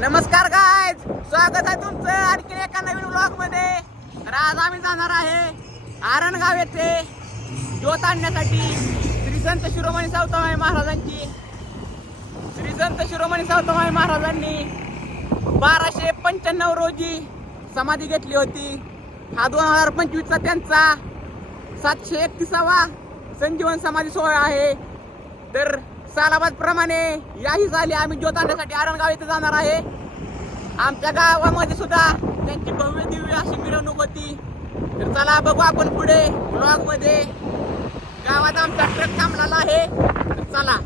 नमस्कार गाइस, स्वागत आहे तुमचं आणखी एका नवीन व्लॉग मध्ये. तर आज आम्ही जाणार आहे आरणगाव येथे ज्योत आणण्यासाठी श्री संत शिरोमणी सावतामाई महाराजांनी 1295 रोजी समाधी घेतली होती. हा 2025चा त्यांचा 731वा संजीवन समाधी सोहळा आहे. तर सालाबाद प्रमाणे याही झाली आम्ही ज्योत आणण्यासाठी आरणगाव येथे जाणार आहे. आमच्या गावामध्ये सुद्धा त्यांची भव्य दिव्य अशी मिरवणूक होती. तर चला बघू आपण पुढे ब्लॉग मध्ये. गावात आमचा ट्रक थांबलेला आहे. तर चला.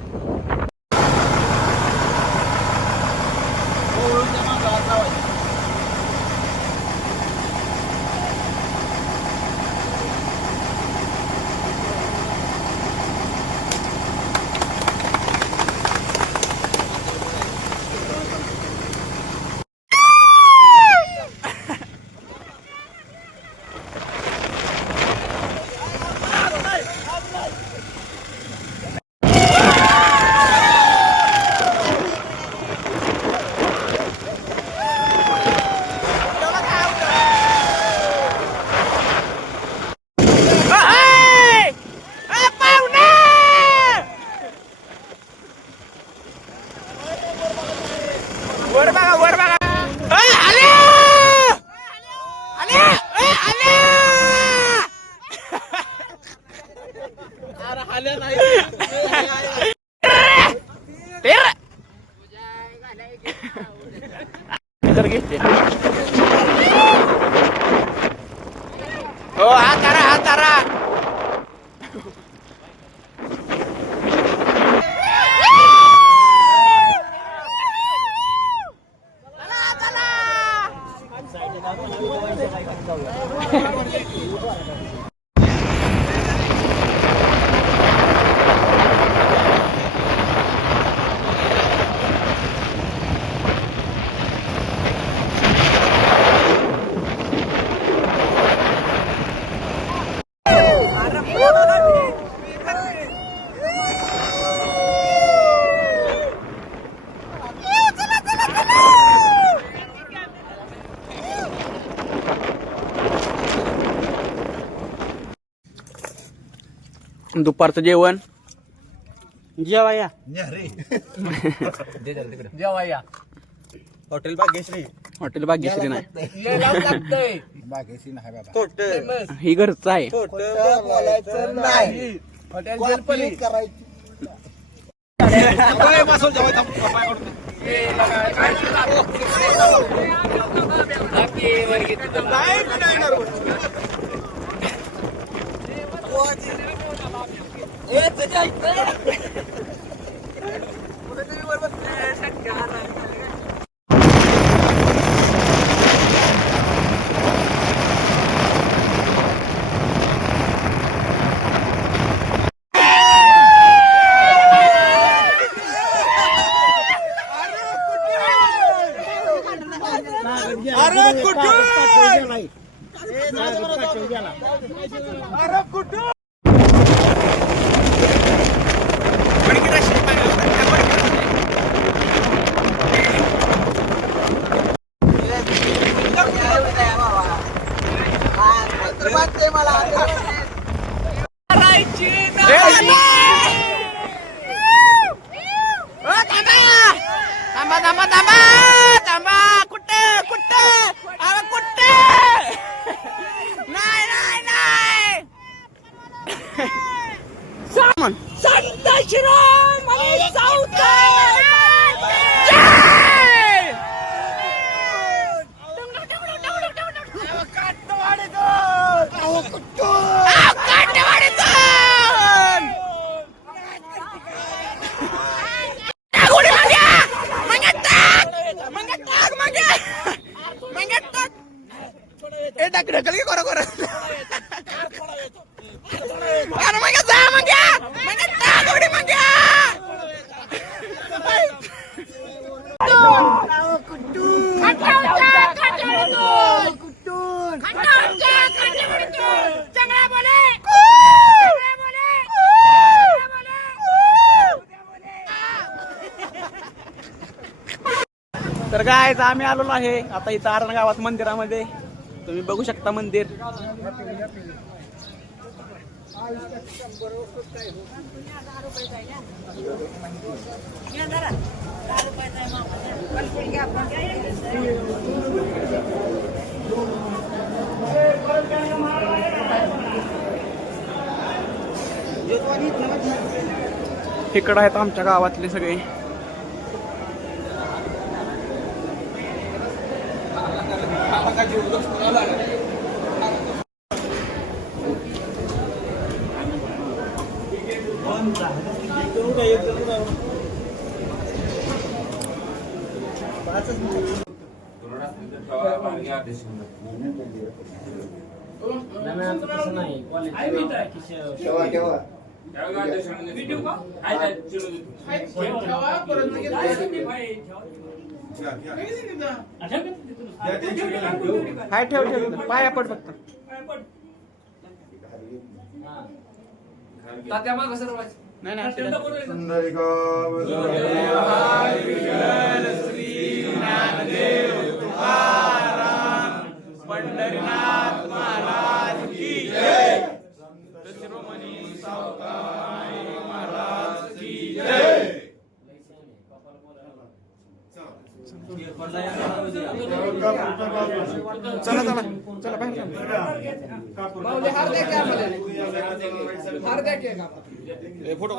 हो हात तारा दुपारचं जेवण जेवाया जेवाया हॉटेल भाग्यश्री नाही भाग्यश्री नाही बाबा ही घरचं आहे. बोलायचं नाही हॉटेल करायची थांबा कुठे नाही सामान संत शिरोमणी तर काय आम्ही आलेलो आहे आता इथं आरण गावात मंदिरामध्ये. तुम्ही बघू शकता मंदिर. इकडं आहेत आमच्या गावातले सगळे. हाय ठेव ठेव पाया पड फक्त. नाही नाही पंढरीनाथ महाराज की जय. शिरोमणी सावताई महाराज की जय. चला चला चला बाहेर फोटो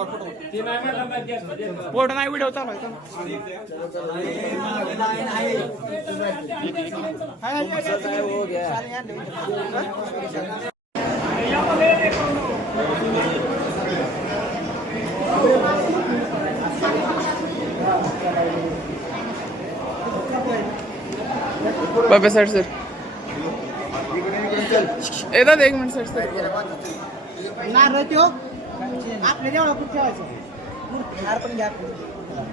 फोटो नाही व्हिडिओ चालू बाबा सर सर येतात एक मिनिट सर सर नारळ आपल्या देवळा खूप ठेवायचं पण घ्या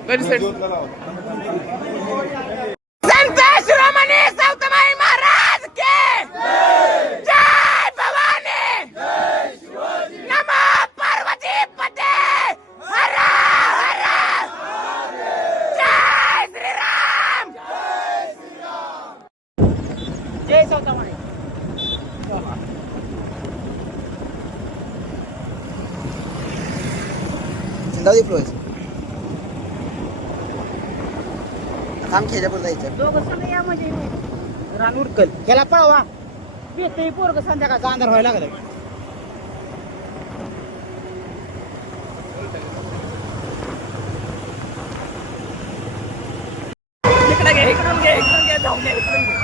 कधी सर. संत शिरोमणी सावतामाई महाराज के जय भवानी नमः पार्वती पते हर हर जय श्रीराम जय सावतामाई. जिंदावली फ्लोज थांब खेळापूर जायचं. दोघं संग या म्हणजे रान उरकल ह्याला पळवा येते पोरग संध्याकाळचा अंधार व्हायला लागलाय. इकडे घे इकडून घे इकडून घे जाऊन घे इकडून घे.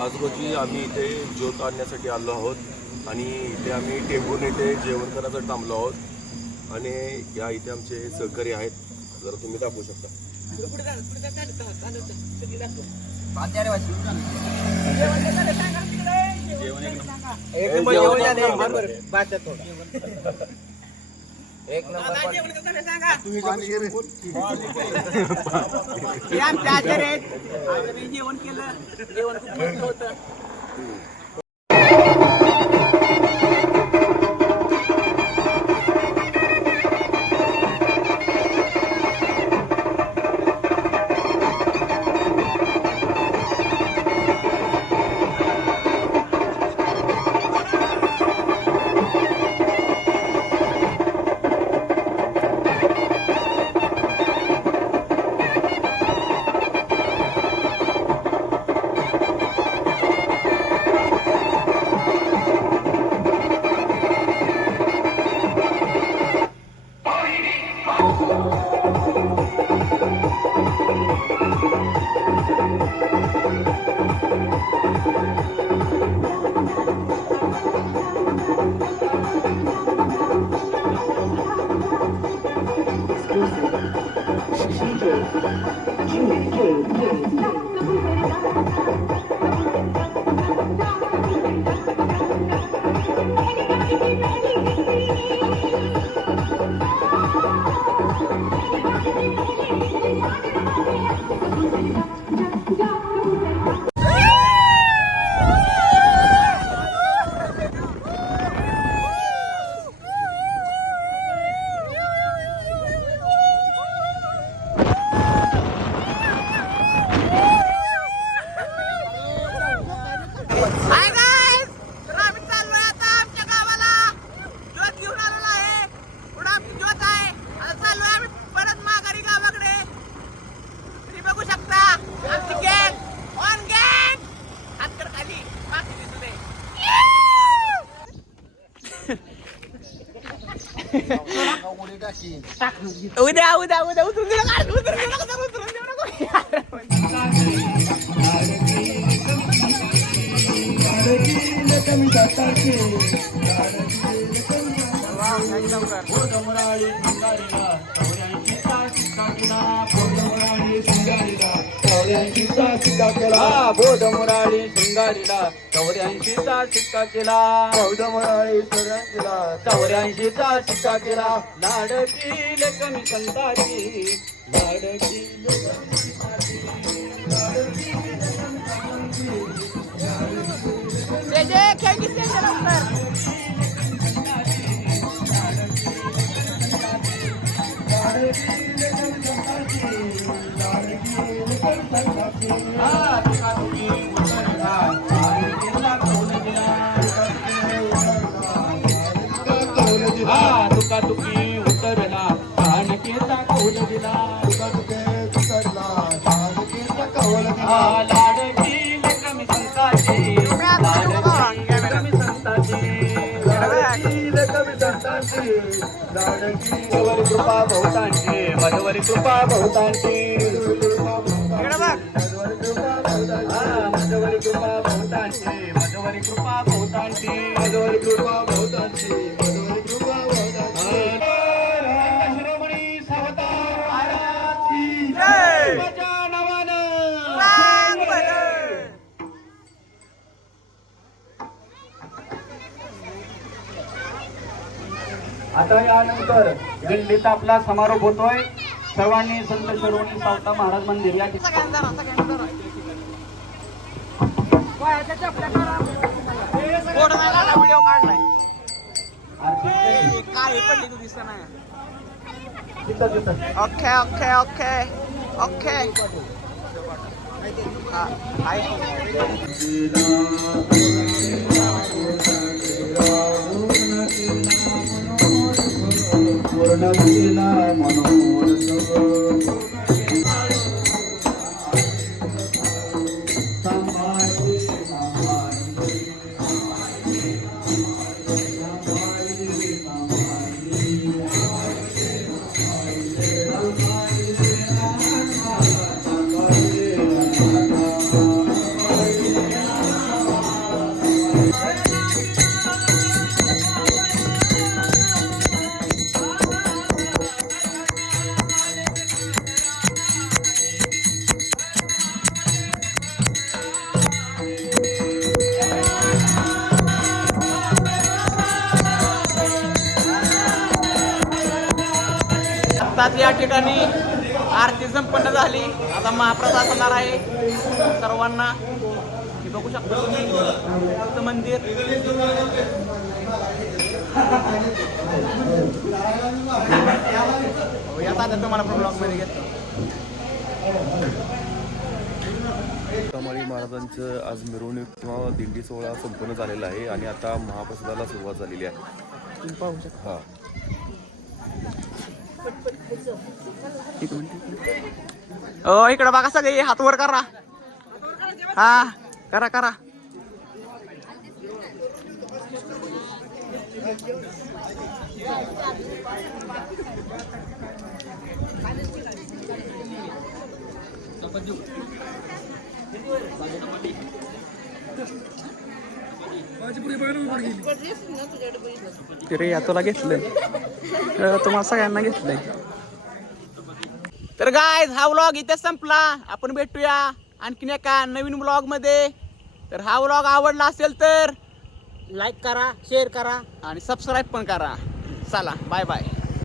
आज रोजी आम्ही इथे ज्योत आणण्यासाठी आलो आहोत आणि इथे आम्ही टेंबून इथे जेवण करायचं थांबलो आहोत आणि या इथे आमचे सहकारी आहेत. जरा तुम्ही दाखवू शकता. आमच्या आचार्य आहेत. आचार्य जेवण केलं. जेवण खूप मस्त होतं. उडी टाकी उद्या उद्या उद्या उतरून देऊ नका, उतरून देऊ नका, उतरून देऊ नको. बौद्ध मुराळी शृंगारीला 84चा शिक्का केला. बौद्ध मुराळी शृंगारीला 84चा शिक्का केला. लाडकी लेकमी संताची लाडकी जे जे खेळ किती लवकर. तुका तुकी उतरला जानकीचा कौल दिला. तुका तुके उतरला जानकीचा कौल दिला. लाडकी लेकमी संताची लाडकी लेकमी संताची लाडकी लेकमी संताची लाडकी मधवरी कृपा बहुतांची मधवरी कृपा बहुतांची मधवरी कृपा बहुतांची मधवरी कृपा बहुतांची मधवरी कृपा बहुतांची मधवरी कृपा बहुतांची. शिरोमणी सावतार महाराजची जय. माझ्या नावानं आता यानंतर दिंडीचा आपला समारोप होतोय. सर्वांनी संत शिरोमणी सावता महाराज मंदिर या ठिकाणी व्हिडिओ काढलाय. काय पडली तू दिसत नाही. Okay okay okay okay. आताच या ठिकाणी आरती संपन्न झाली. आता महाप्रसाद होणार आहे सर्वांना. हे बघू शकता तुम्ही तुमचं मंदिर. याचा आता तुम्हाला ब्लॉग मध्ये घेतो. कमाळी महाराजांचं आज मिरवणूक किंवा दिंडी सोहळा संपन्न झालेला आहे आणि आता महाप्रसादाला सुरुवात झालेली आहे. तुम्ही पाहू शकता. हा इकडे बघा सगळे हात वर करा. हा करा करा. रे तुला घेतलंय, तुम्हाला सगळ्यांना घेतलंय. तर गाइस हा व्लॉग इथे संपला. आपण भेटूया आणखीन एका नवीन व्लॉग मध्ये. तर हा व्लॉग आवडला असेल तर लाईक करा, शेअर करा आणि सबस्क्राईब पण करा. चला बाय बाय.